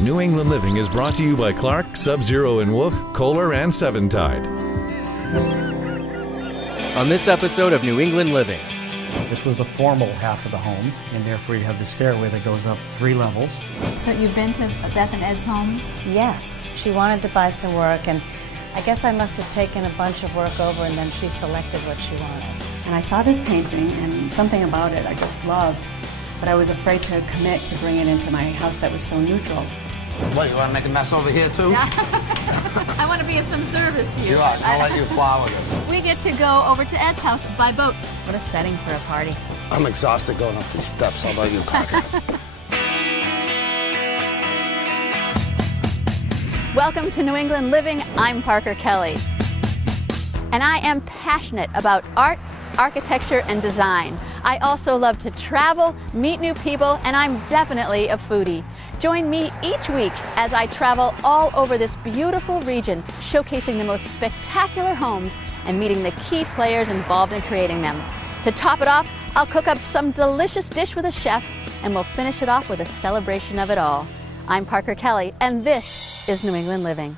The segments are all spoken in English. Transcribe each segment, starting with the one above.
New England Living is brought to you by Clark, Sub-Zero and Wolf, Kohler, and Seven Tide. On this episode of New England Living. This was the formal half of the home, and therefore you have the stairway that goes up 3 levels. So you've been to Beth and Ed's home? Yes. She wanted to buy some work, and I guess I must have taken a bunch of work over, and then she selected what she wanted. And I saw this painting, and something about it I just loved, but I was afraid to commit to bring it into my house that was so neutral. What, you want to make a mess over here, too? Yeah. I want to be of some service to you. You are. I'll let you flower this. We get to go over to Ed's house by boat. What a setting for a party. I'm exhausted going up these steps. How about you, Parker? Welcome to New England Living. I'm Parker Kelly. And I am passionate about art, architecture, and design. I also love to travel, meet new people, and I'm definitely a foodie. Join me each week as I travel all over this beautiful region, showcasing the most spectacular homes and meeting the key players involved in creating them. To top it off, I'll cook up some delicious dish with a chef, and we'll finish it off with a celebration of it all. I'm Parker Kelly, and this is New England Living.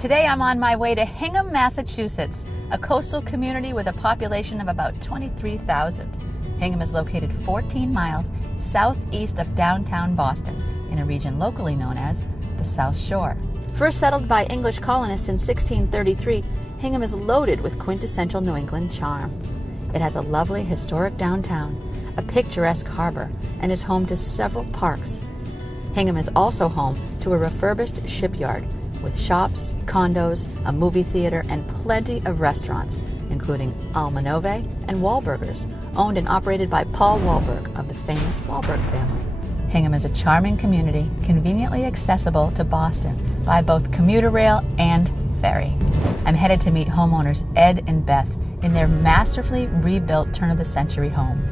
Today I'm on my way to Hingham, Massachusetts, a coastal community with a population of about 23,000. Hingham is located 14 miles southeast of downtown Boston in a region locally known as the South Shore. First settled by English colonists in 1633, Hingham is loaded with quintessential New England charm. It has a lovely historic downtown, a picturesque harbor, and is home to several parks. Hingham is also home to a refurbished shipyard with shops, condos, a movie theater, and plenty of restaurants, including Almanove and Wahlburgers, owned and operated by Paul Wahlberg of the famous Wahlberg family. Hingham is a charming community, conveniently accessible to Boston by both commuter rail and ferry. I'm headed to meet homeowners Ed and Beth in their masterfully rebuilt turn-of-the-century home.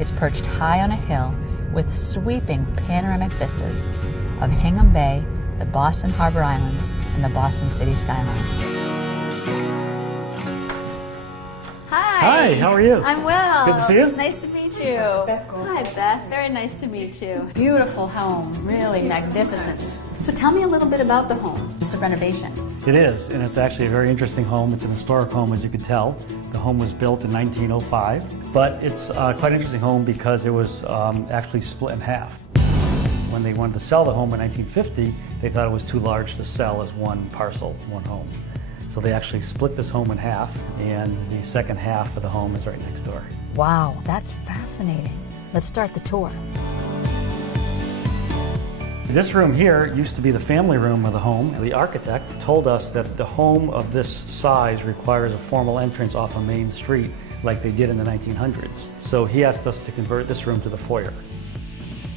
It's perched high on a hill with sweeping panoramic vistas of Hingham Bay, the Boston Harbor Islands, and the Boston City skyline. Hi. Hi, how are you? I'm well. Good to see you. Nice to meet you. Hi, Beth. Very nice to meet you. Beautiful home. Really magnificent. So tell me a little bit about the home. It's a renovation. It is, and it's actually a very interesting home. It's an historic home, as you can tell. The home was built in 1905, but it's quite an interesting home because it was actually split in half. When they wanted to sell the home in 1950, they thought it was too large to sell as one parcel, one home. So they actually split this home in half, and the second half of the home is right next door. Wow, that's fascinating. Let's start the tour. This room here used to be the family room of the home. The architect told us that the home of this size requires a formal entrance off a main street like they did in the 1900s. So he asked us to convert this room to the foyer.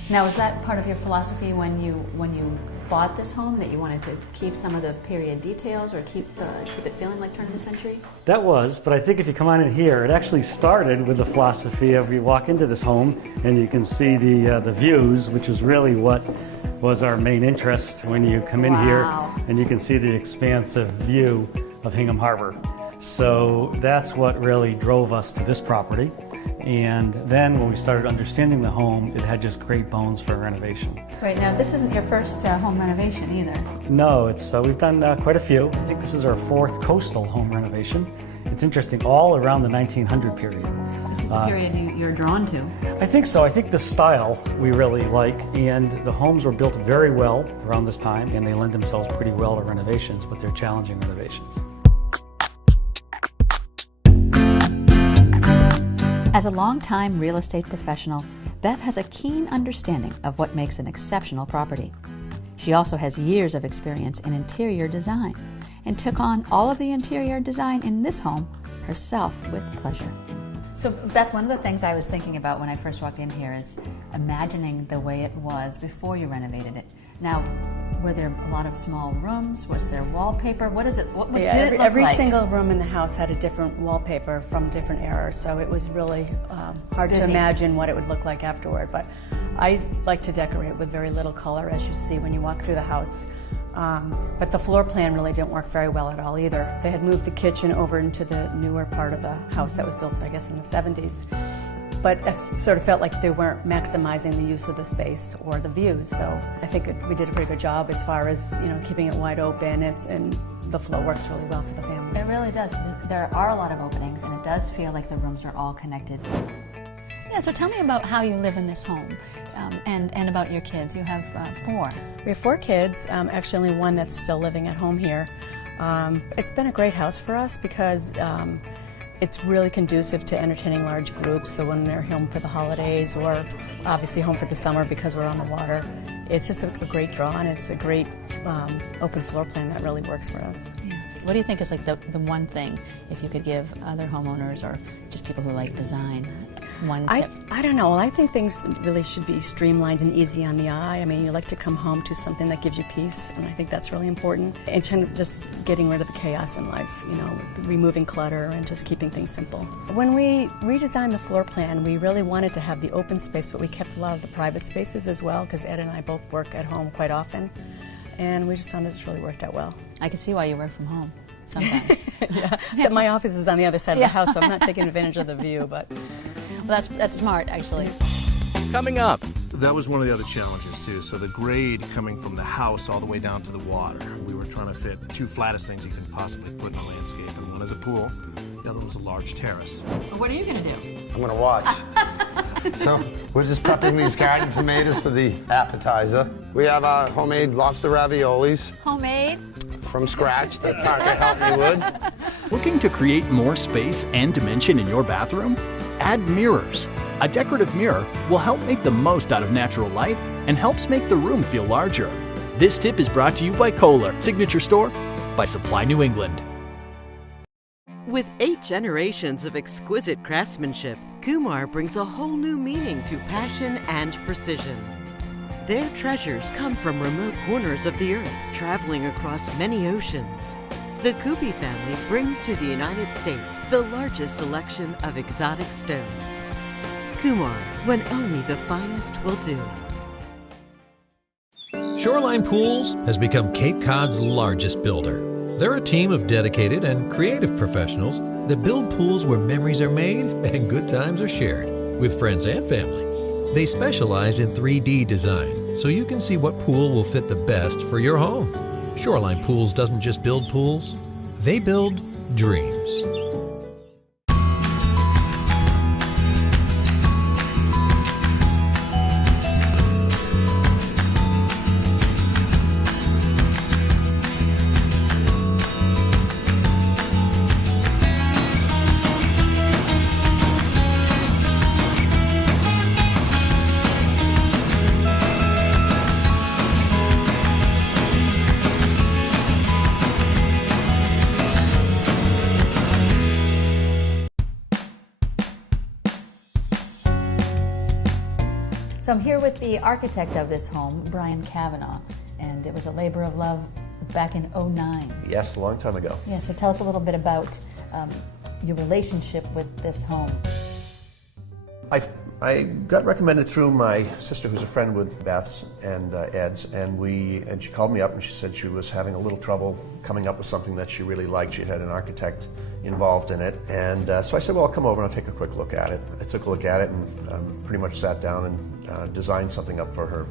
Now, was that part of your philosophy when you bought this home, that you wanted to keep some of the period details or keep it feeling like turn of the century? That was, but I think if you come on in here, it actually started with the philosophy of you walk into this home and you can see the views, which is really what was our main interest when you come in here, and you can see the expansive view of Hingham Harbor. So that's what really drove us to this property. And then when we started understanding the home, it had just great bones for renovation. Right, now this isn't your first home renovation either. No, it's we've done quite a few. I think this is our 4th coastal home renovation. It's interesting, all around the 1900 period. This is the period you're drawn to. I think so. I think the style we really like, and the homes were built very well around this time, and they lend themselves pretty well to renovations, but they're challenging renovations. As a longtime real estate professional, Beth has a keen understanding of what makes an exceptional property. She also has years of experience in interior design and took on all of the interior design in this home herself with pleasure. So Beth, one of the things I was thinking about when I first walked in here is imagining the way it was before you renovated it. Now, were there a lot of small rooms? Was there wallpaper? What did it look Every like? single room in the house had a different wallpaper from different eras, so it was really hard to imagine what it would look like afterward. But I like to decorate with very little color, as you see when you walk through the house. But the floor plan really didn't work very well at all either. They had moved the kitchen over into the newer part of the house that was built, I guess, in the 70s. but I sort of felt like they weren't maximizing the use of the space or the views. So I think we did a pretty good job as far as keeping it wide open, and the flow works really well for the family. It really does. There are a lot of openings, and it does feel like the rooms are all connected. Yeah, so tell me about how you live in this home, and about your kids. You have 4. We have 4 kids, actually only one that's still living at home here. It's been a great house for us because it's really conducive to entertaining large groups, so when they're home for the holidays or obviously home for the summer because we're on the water, it's just a great draw, and it's a great open floor plan that really works for us. Yeah. What do you think is like the one thing, if you could give other homeowners or just people who like design, one tip? I don't know. I think things really should be streamlined and easy on the eye. I mean, you like to come home to something that gives you peace, and I think that's really important. And kind of just getting rid of the chaos in life, removing clutter and just keeping things simple. When we redesigned the floor plan, we really wanted to have the open space, but we kept a lot of the private spaces as well, because Ed and I both work at home quite often, and we just found it's really worked out well. I can see why you work from home sometimes. Yeah, except my office is on the other side of the house, so I'm not taking advantage of the view, but... Well, that's smart, actually. Coming up, that was one of the other challenges too. So the grade coming from the house all the way down to the water. We were trying to fit 2 flattest things you can possibly put in a landscape, and one is a pool, the other was a large terrace. What are you going to do? I'm gonna watch. So we're just prepping these garden tomatoes for the appetizer. We have our homemade lobster raviolis. Homemade? From scratch that Parker helped me with. Looking to create more space and dimension in your bathroom? Add mirrors. A decorative mirror will help make the most out of natural light and helps make the room feel larger. This tip is brought to you by Kohler, signature store by Supply New England. With 8 generations of exquisite craftsmanship, Kumar brings a whole new meaning to passion and precision. Their treasures come from remote corners of the earth, traveling across many oceans. The Kubi family brings to the United States the largest selection of exotic stones. Kumar, when only the finest will do. Shoreline Pools has become Cape Cod's largest builder. They're a team of dedicated and creative professionals that build pools where memories are made and good times are shared with friends and family. They specialize in 3D design, so you can see what pool will fit the best for your home. Shoreline Pools doesn't just build pools, they build dreams. So I'm here with the architect of this home, Brian Kavanaugh, and it was a labor of love back in '09. Yes, a long time ago. Yeah, so tell us a little bit about your relationship with this home. I got recommended through my sister, who's a friend with Beth's and Ed's, and she called me up and she said she was having a little trouble coming up with something that she really liked. She had an architect involved in it, and so I said, well, I'll come over and I'll take a quick look at it. I took a look at it and pretty much sat down and designed something up for her.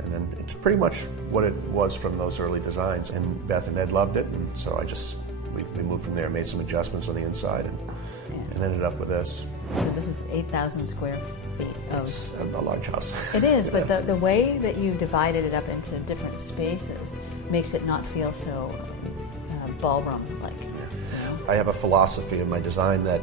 And then it's pretty much what it was from those early designs, and Beth and Ed loved it, and so we moved from there, made some adjustments on the inside, and ended up with this. So this is 8,000 square feet. It's a large house. It is, but the way that you divided it up into different spaces makes it not feel so ballroom-like. Yeah. I have a philosophy in my design that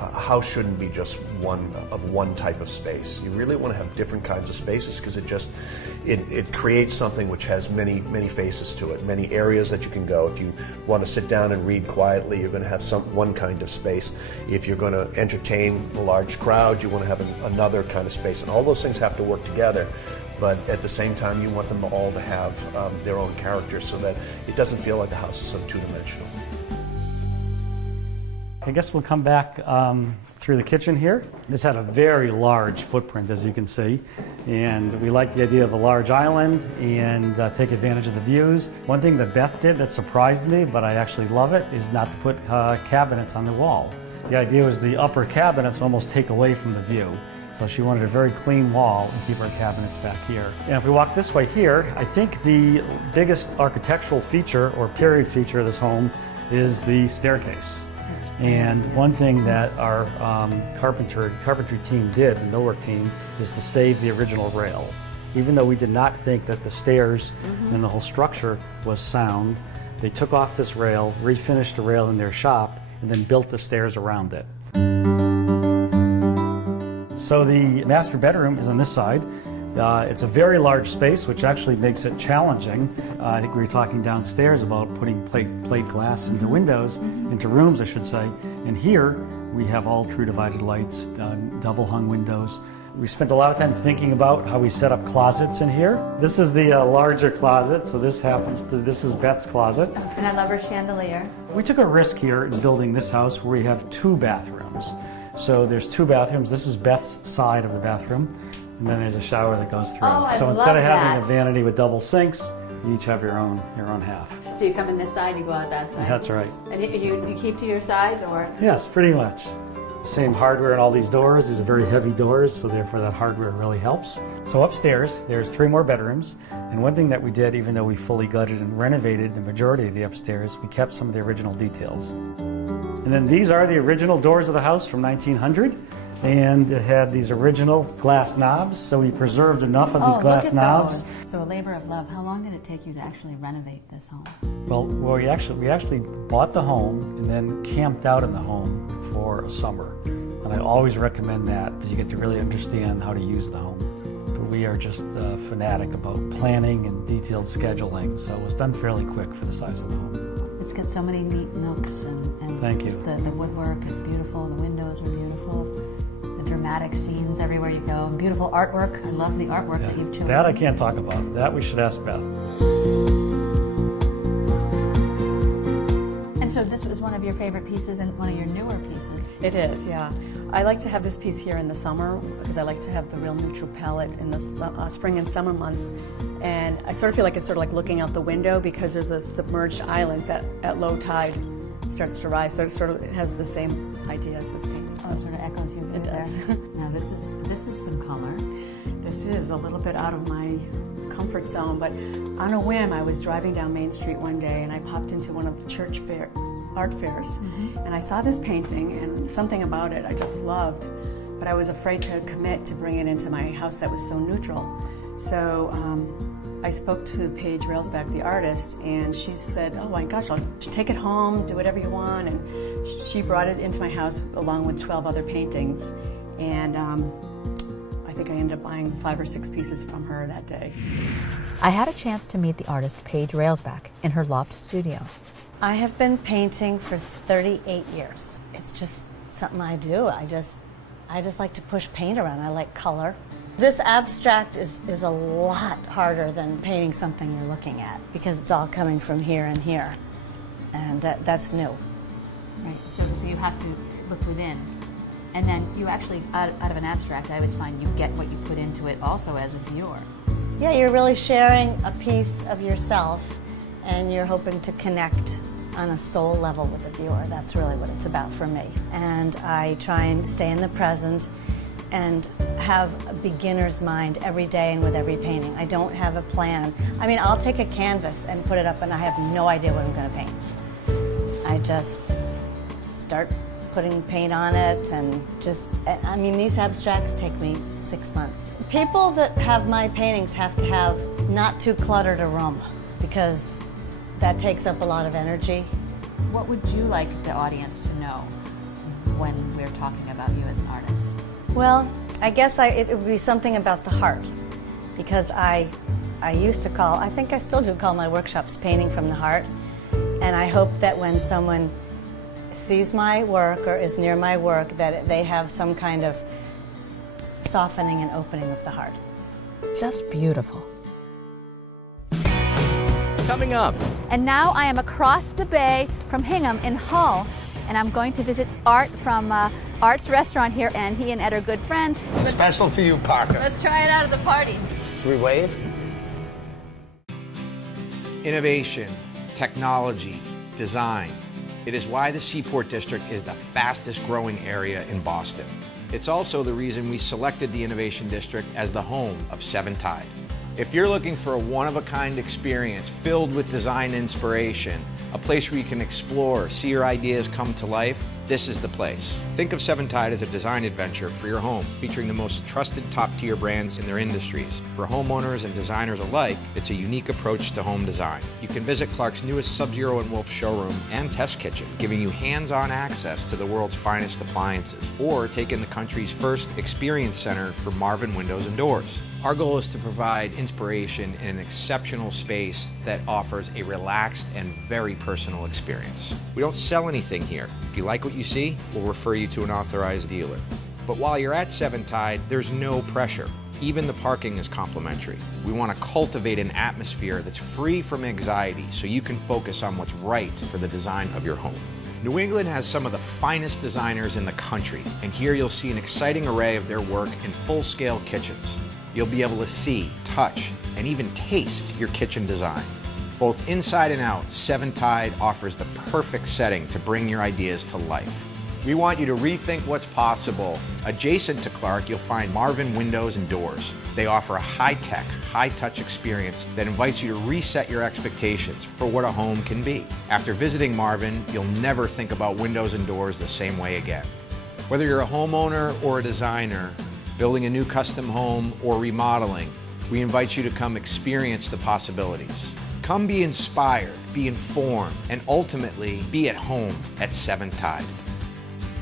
a house shouldn't be just one type of space. You really want to have different kinds of spaces because it creates something which has many faces to it, many areas that you can go. If you want to sit down and read quietly, you're going to have one kind of space. If you're going to entertain a large crowd, you want to have another kind of space. And all those things have to work together. But at the same time, you want them all to have their own character so that it doesn't feel like the house is so two-dimensional. I guess we'll come back through the kitchen here. This had a very large footprint, as you can see, and we like the idea of a large island and take advantage of the views. One thing that Beth did that surprised me, but I actually love it, is not to put cabinets on the wall. The idea was the upper cabinets almost take away from the view. So she wanted a very clean wall and keep our cabinets back here. And if we walk this way here, I think the biggest architectural feature or period feature of this home is the staircase. And one thing that our carpentry team did, the millwork team, is to save the original rail. Even though we did not think that the stairs and the whole structure was sound, they took off this rail, refinished the rail in their shop, and then built the stairs around it. So the master bedroom is on this side. It's a very large space, which actually makes it challenging. I think we were talking downstairs about putting plate glass into windows, into rooms, I should say. And here we have all true divided lights, double hung windows. We spent a lot of time thinking about how we set up closets in here. This is the larger closet, so this is Beth's closet. And I love her chandelier. We took a risk here in building this house where we have 2 bathrooms. So there's 2 bathrooms. This is Beth's side of the bathroom, and then there's a shower that goes through. Oh, so instead of having a vanity with double sinks, you each have your own half. So you come in this side, you go out that side. That's right. And you keep to your side, or? Yes, pretty much. Same hardware in all these doors. These are very heavy doors, so therefore that hardware really helps. So upstairs, there's 3 more bedrooms. And one thing that we did, even though we fully gutted and renovated the majority of the upstairs, we kept some of the original details. And then these are the original doors of the house from 1900. And it had these original glass knobs, so we preserved enough of these glass knobs. Those. So a labor of love. How long did it take you to actually renovate this home? Well, we actually bought the home and then camped out in the home for a summer. And I always recommend that because you get to really understand how to use the home. But we are just fanatic about planning and detailed scheduling, so it was done fairly quick for the size of the home. It's got so many neat nooks and Thank you. The woodwork is beautiful, the windows are beautiful, the dramatic scenes everywhere you go, beautiful artwork. I love the artwork that you've chosen. That I can't talk about. That we should ask Beth. And so this was one of your favorite pieces and one of your newer pieces. It is, yeah. I like to have this piece here in the summer because I like to have the real neutral palette in the spring and summer months. And I sort of feel like it's sort of like looking out the window because there's a submerged island that at low tide starts to rise. So it sort of has the same idea as this painting. Oh, it sort of echoes you It there. does. Now this is some color. This is a little bit out of my comfort zone, but on a whim I was driving down Main Street one day and I popped into one of the church art fairs, and I saw this painting and something about it I just loved, but I was afraid to commit to bring it into my house that was so neutral. So I spoke to Paige Railsback, the artist, and she said, oh my gosh, I'll take it home, do whatever you want, and she brought it into my house along with 12 other paintings, and I think I ended up buying 5 or 6 pieces from her that day. I had a chance to meet the artist Paige Railsback in her loft studio. I have been painting for 38 years. It's just something I do. I just like to push paint around. I like color. This abstract is a lot harder than painting something you're looking at because it's all coming from here and here, and that's new. Right, so you have to look within. And then you actually, out of an abstract, I always find you get what you put into it also as a viewer. Yeah, you're really sharing a piece of yourself, and you're hoping to connect on a soul level with the viewer. That's really what it's about for me. And I try and stay in the present and have a beginner's mind every day and with every painting. I don't have a plan. I mean, I'll take a canvas and put it up and I have no idea what I'm going to paint. I just start putting paint on it and I mean, these abstracts take me 6 months. People that have my paintings have to have not too cluttered a room because that takes up a lot of energy. What would you like the audience to know when we're talking about you as an artist? Well, I guess it would be something about the heart, because I used to call, I think I still do call my workshops Painting from the Heart, and I hope that when someone sees my work or is near my work that they have some kind of softening and opening of the heart. Just beautiful. Coming up. And now I am across the bay from Hingham in Hull, and I'm going to visit Art from Art's restaurant here, and he and Ed are good friends. Special for you, Parker. Let's try it out at the party. Should we wave? Innovation, technology, design. It is why the Seaport District is the fastest growing area in Boston. It's also the reason we selected the Innovation District as the home of Seven Tide. If you're looking for a one-of-a-kind experience filled with design inspiration, a place where you can explore, see your ideas come to life, this is the place. Think of Seven Tide as a design adventure for your home, featuring the most trusted top-tier brands in their industries. For homeowners and designers alike, it's a unique approach to home design. You can visit Clark's newest Sub-Zero and Wolf showroom and test kitchen, giving you hands-on access to the world's finest appliances, or take in the country's first experience center for Marvin Windows and Doors. Our goal is to provide inspiration in an exceptional space that offers a relaxed and very personal experience. We don't sell anything here. If you like what you see, we'll refer you to an authorized dealer. But while you're at Seven Tide, there's no pressure. Even the parking is complimentary. We want to cultivate an atmosphere that's free from anxiety so you can focus on what's right for the design of your home. New England has some of the finest designers in the country, and here you'll see an exciting array of their work in full-scale kitchens. You'll be able to see, touch, and even taste your kitchen design. Both inside and out, Seven Tide offers the perfect setting to bring your ideas to life. We want you to rethink what's possible. Adjacent to Clark, you'll find Marvin Windows and Doors. They offer a high-tech, high-touch experience that invites you to reset your expectations for what a home can be. After visiting Marvin, you'll never think about windows and doors the same way again. Whether you're a homeowner or a designer, building a new custom home or remodeling, we invite you to come experience the possibilities. Come be inspired, be informed, and ultimately be at home at Seven Tide.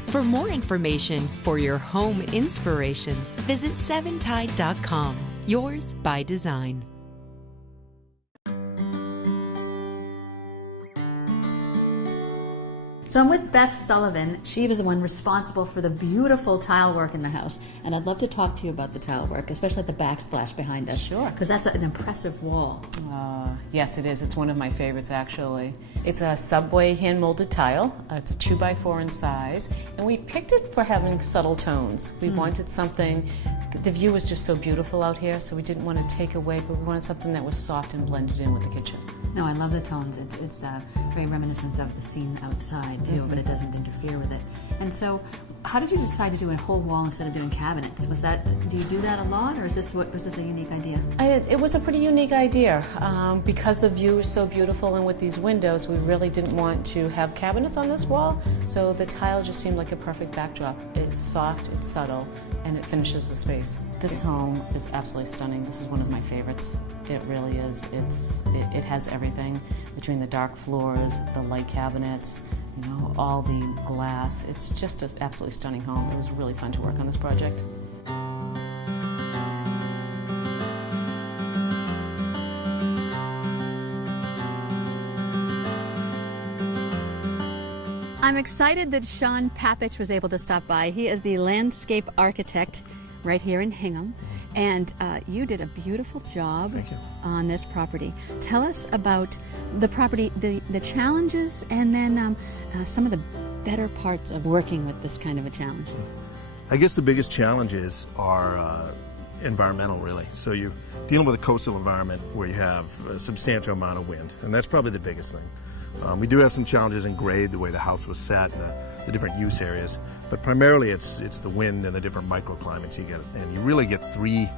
For more information for your home inspiration, visit 7tide.com. Yours by design. So I'm with Beth Sullivan. She was the one responsible for the beautiful tile work in the house. And I'd love to talk to you about the tile work, especially the backsplash behind us. Sure. Because that's an impressive wall. Yes, it is. It's one of my favorites, actually. It's a Subway hand-molded tile. It's a 2x4 in size. And we picked it for having subtle tones. We wanted something, the view was just so beautiful out here, so we didn't want to take away, but we wanted something that was soft and blended in with the kitchen. No, I love the tones. It's very reminiscent of the scene outside, too, but it doesn't interfere with it. And so, how did you decide to do a whole wall instead of doing cabinets? Do you do that a lot, or was this a unique idea? It was a pretty unique idea. Because the view is so beautiful and with these windows, we really didn't want to have cabinets on this wall, so the tile just seemed like a perfect backdrop. It's soft, it's subtle, and it finishes the space. This home is absolutely stunning. This is one of my favorites. It really is. It has everything between the dark floors, the light cabinets, you know, all the glass. It's just an absolutely stunning home. It was really fun to work on this project. I'm excited that Sean Papich was able to stop by. He is the landscape architect right here in Hingham. And you did a beautiful job on this property. Tell us about the property, the challenges, and then some of the better parts of working with this kind of a challenge. I guess the biggest challenges are environmental, really. So you're dealing with a coastal environment where you have a substantial amount of wind, and that's probably the biggest thing. We do have some challenges in grade, the way the house was set, and the different use areas, but primarily it's the wind and the different microclimates you get, and you really get 3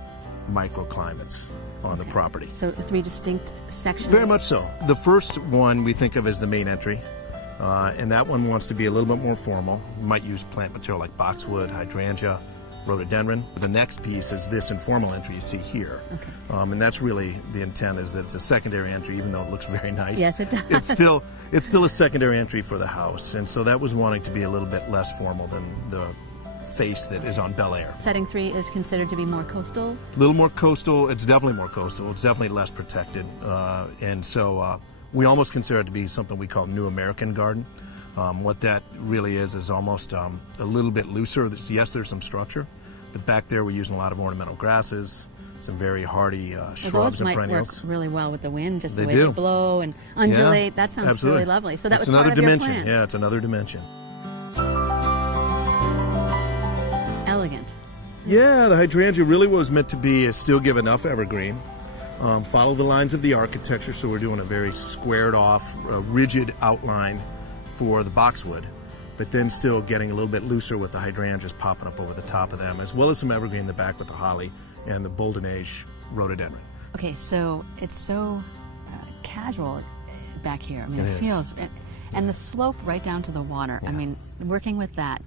microclimates on the property. So 3 distinct sections? Very much so. The first one we think of as the main entry, and that one wants to be a little bit more formal. You might use plant material like boxwood, hydrangea, rhododendron. The next piece is this informal entry you see here. And that's really the intent, is that it's a secondary entry, even though it looks very nice. Yes, it does. It's still a secondary entry for the house, and so that was wanting to be a little bit less formal than the face that is on Bel Air. Setting 3 is considered to be more coastal? A little more coastal. It's definitely more coastal. It's definitely less protected, and so we almost consider it to be something we call New American Garden. What that really is almost a little bit looser. Yes, there's some structure, but back there we're using a lot of ornamental grasses, some very hardy shrubs and perennials. Those might work really well with the wind, just the way they blow and undulate. That sounds absolutely. Really lovely. So that was another part of dimension. Your plan. Yeah, it's another dimension. Elegant. Yeah, the hydrangea really was meant to be still give enough evergreen. Follow the lines of the architecture, so we're doing a very squared off, rigid outline for the boxwood, but then still getting a little bit looser with the hydrangeas popping up over the top of them, as well as some evergreen in the back with the holly and the Golden Age rhododendron. Okay, so it's so casual back here. I mean, it feels, and the slope right down to the water. I mean, working with that.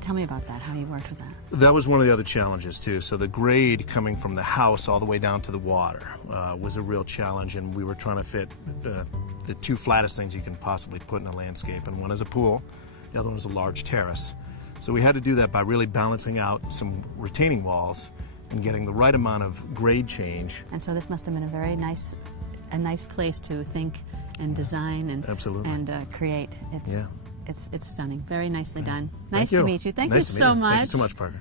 Tell me about that, how you worked with that. That was one of the other challenges too. So the grade coming from the house all the way down to the water was a real challenge, and we were trying to fit the two flattest things you can possibly put in a landscape, and one is a pool, the other one is a large terrace. So we had to do that by really balancing out some retaining walls and getting the right amount of grade change. And so this must have been a very nice place to think and design and create. It's stunning. Very nicely done. Nice to meet you. Thank you so much. Thank you so much, Parker.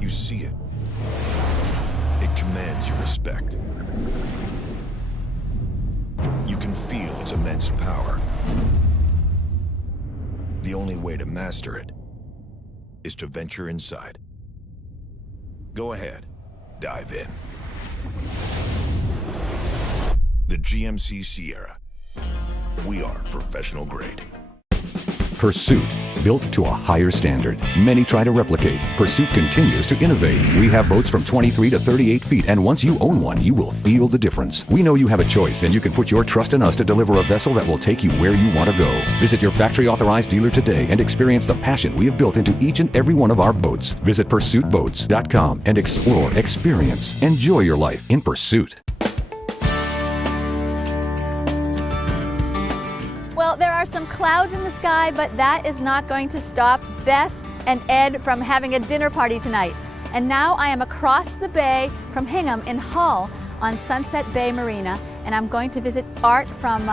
You see it. It commands your respect. You can feel its immense power. The only way to master it is to venture inside. Go ahead, dive in. The GMC Sierra. We are professional grade. Pursuit, built to a higher standard. Many try to replicate. Pursuit continues to innovate. We have boats from 23 to 38 feet, and once you own one, you will feel the difference. We know you have a choice, and you can put your trust in us to deliver a vessel that will take you where you want to go. Visit your factory-authorized dealer today and experience the passion we have built into each and every one of our boats. Visit PursuitBoats.com and explore, experience, enjoy your life in Pursuit. Well, there are some clouds in the sky, but that is not going to stop Beth and Ed from having a dinner party tonight. And now I am across the bay from Hingham in Hull on Sunset Bay Marina, and I'm going to visit Art from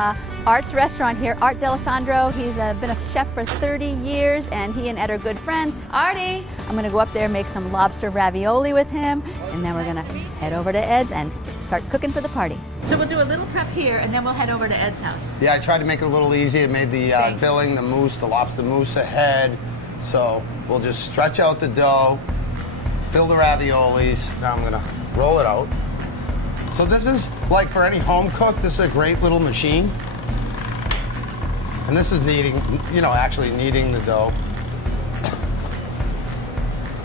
Art's restaurant here, Art D'Alessandro. He's been a chef for 30 years, and he and Ed are good friends. Artie, I'm going to go up there and make some lobster ravioli with him, and then we're going to head over to Ed's and start cooking for the party. So we'll do a little prep here, and then we'll head over to Ed's house. Yeah, I tried to make it a little easy. I made the filling, the mousse, the lobster mousse ahead. So we'll just stretch out the dough, fill the raviolis. Now I'm going to roll it out. So this is, like for any home cook, this is a great little machine. And this is kneading, actually kneading the dough.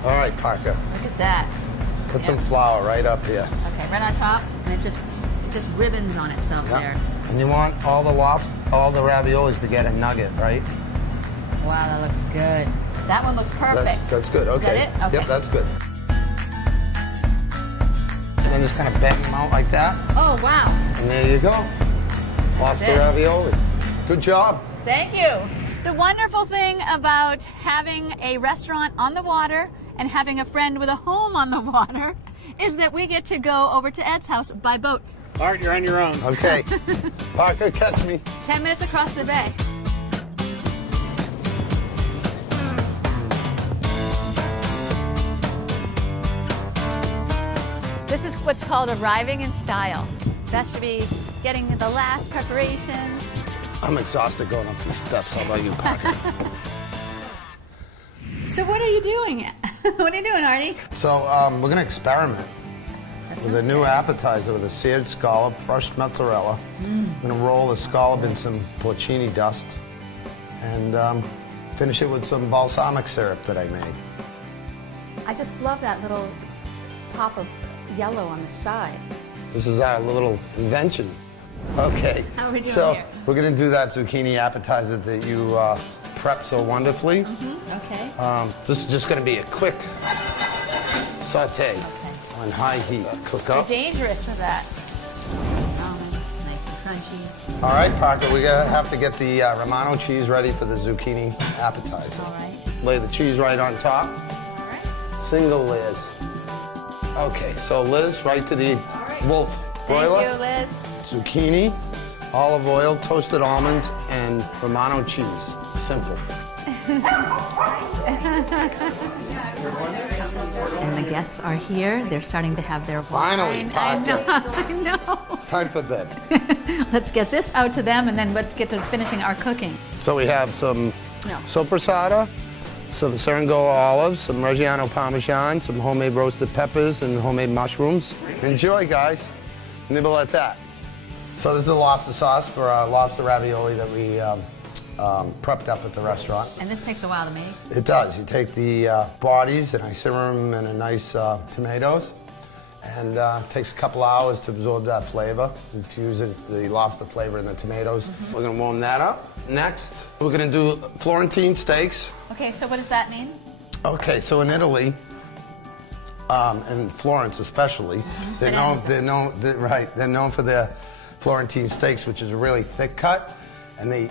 All right, Parker. Look at that. Put some flour right up here. Okay, right on top, and it just ribbons on itself there. And you want all the raviolis to get a nugget, right? Wow, that looks good. That one looks perfect. That's good, okay. Is that it? Okay. Yep, that's good. And then just kind of bang them out like that. Oh, wow. And there you go. Lobster ravioli. Good job. Thank you. The wonderful thing about having a restaurant on the water and having a friend with a home on the water is that we get to go over to Ed's house by boat. Art, you're on your own. Okay. Parker, catch me. 10 minutes across the bay. This is what's called arriving in style. Beth should be getting the last preparations. I'm exhausted going up these steps. How about you, Parker? So what are you doing? What are you doing, Artie? So we're going to experiment with a new appetizer with a seared scallop, fresh mozzarella. I'm going to roll the scallop in some porcini dust and finish it with some balsamic syrup that I made. I just love that little pop of yellow on the side. This is our little invention. Okay. How are we doing so here? We're going to do that zucchini appetizer that you prepped so wonderfully. Okay. This is just going to be a quick saute on high heat. Cook You're up. dangerous with that. Almonds, nice and crunchy. All right, Parker, we're going to have to get the Romano cheese ready for the zucchini appetizer. All right. Lay the cheese right on top. All right. Single Liz. Okay, so Liz, right to the wolf broiler. Thank you, Liz. Zucchini, olive oil, toasted almonds, and Romano cheese. Simple. And the guests are here. They're starting to have their Finally, wine. Parker. I know. It's time for bed. Let's get this out to them, and then let's get to finishing our cooking. So we have some No. sopressata, some Serengola olives, some Reggiano Parmesan, some homemade roasted peppers, and homemade mushrooms. Enjoy, guys. Nibble at that. So this is the lobster sauce for our lobster ravioli that we prepped up at the restaurant. And this takes a while to make. It does. You take the bodies and I simmer them in a nice tomatoes, and it takes a couple hours to absorb that flavor, infuse the lobster flavor in the tomatoes. We're going to warm that up. Next, we're going to do Florentine steaks. Okay, so what does that mean? Okay, so in Italy, in Florence especially, they're known for their Florentine steaks, which is a really thick cut, and they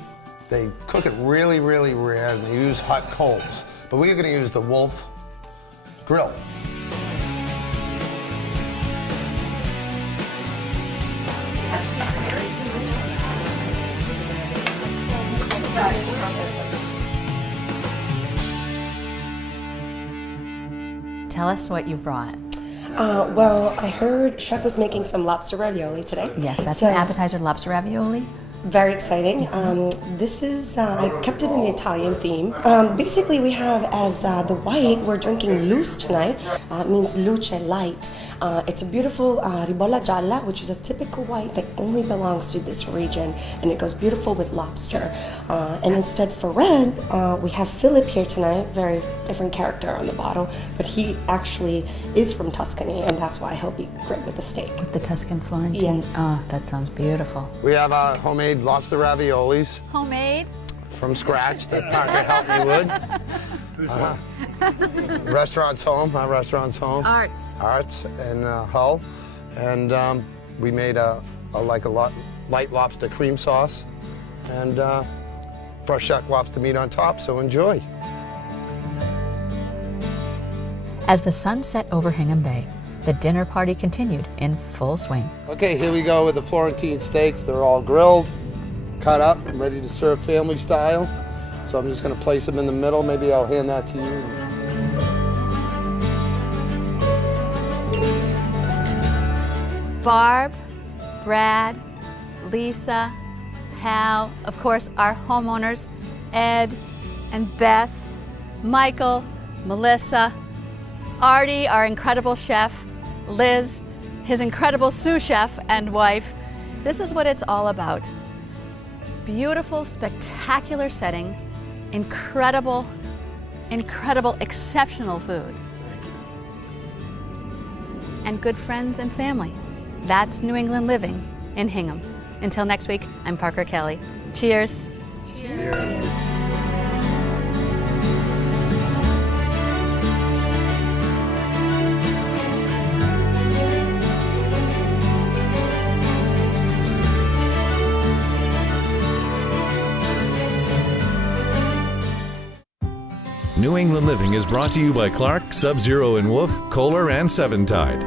cook it really, really rare, and they use hot coals. But we're going to use the Wolf grill. Tell us what you brought. Well, I heard Chef was making some lobster ravioli today. Yes, that's an appetizer, lobster ravioli. Very exciting. This is, I kept it in the Italian theme. Basically, we have as the white, we're drinking luce tonight. It means luce, light. It's a beautiful ribolla gialla, which is a typical white that only belongs to this region, and it goes beautiful with lobster. And instead for red, we have Philip here tonight, very different character on the bottle, but he actually is from Tuscany, and that's why he'll be great with the steak. With the Tuscan Florentine? Yes. Oh, that sounds beautiful. We have homemade lobster raviolis. Homemade? From scratch that Parker helped me with. Restaurant's home, our restaurant's home. Arts. Arts in Hull. And we made a light lobster cream sauce and fresh shuck lobster meat on top, so enjoy. As the sun set over Hingham Bay, the dinner party continued in full swing. Okay, here we go with the Florentine steaks. They're all grilled, cut up, and ready to serve family style. So I'm just going to place them in the middle. Maybe I'll hand that to you. Barb, Brad, Lisa, Hal, of course our homeowners, Ed and Beth, Michael, Melissa, Artie, our incredible chef, Liz, his incredible sous chef and wife. This is what it's all about. Beautiful, spectacular setting, incredible, exceptional food. And good friends and family. That's New England living in Hingham. Until next week, I'm Parker Kelly. Cheers. Cheers. New England Living is brought to you by Clark, Sub-Zero and Wolf, Kohler, and Seven Tide.